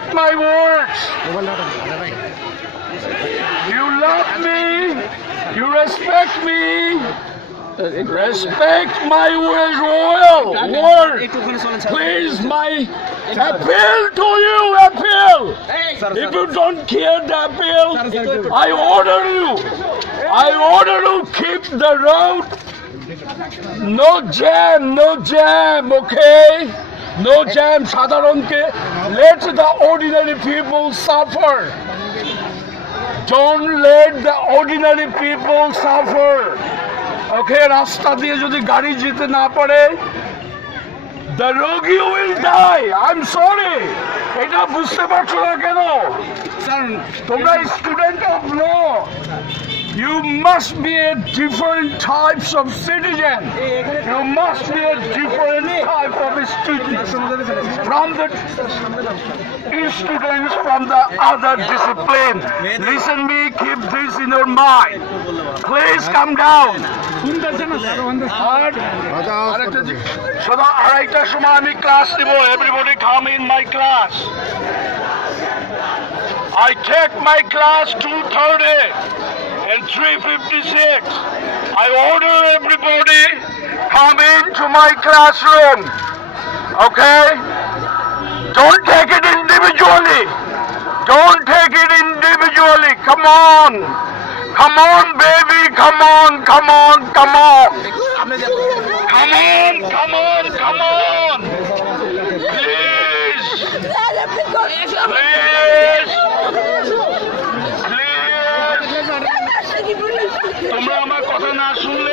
respect my words. You love me. You respect me. Respect my royal word. Please, my appeal to you, appeal. If you don't care the appeal, I order you to keep the road. No jam, okay? No jam, Sadharanke. Let the ordinary people suffer. Don't let the ordinary people suffer. Okay, রাস্তা দিয়ে যদি গাড়ি যেতে না পারে, the rogi will die. I'm sorry. এটা বুঝতে পারছো না কেন? তোমরা student of law. You must be a different types of citizen. You must be a different type of student from the students from the other discipline. Listen me, keep this in your mind. Please come down. আড়াইটার সময় আমি class নিব. Everybody come in my class. I take my class 2:30 and 3:56. I order everybody come into my classroom. Okay? Don't take it individually. Don't take it individually. Come on. Come on, baby. Come on. Come on. Come on. Come on. Come on. Come on. Please. Please. তোমরা আমার কথা না শুনলে